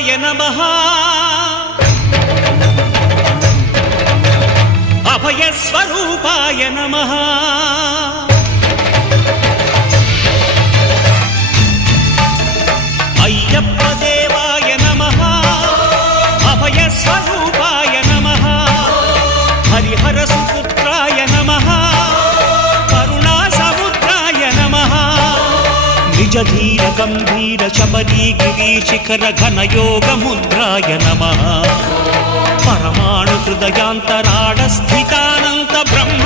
శ్రీనివాసాయ నమః అభయస్వరూపాయ నమః అయ్యప్ప దేవాయ నమః అభయస్వరూపాయ నమః హరిహర సుపుత్రాయ నమః కరుణా సముద్రాయ నమః నిజ ధీర గంభీర శబరీ గిరీశిఖర ఘనయోగ ముద్రాయ నమః పరమాణు హృదయాంతరాళ స్థితానంత బ్రహ్మ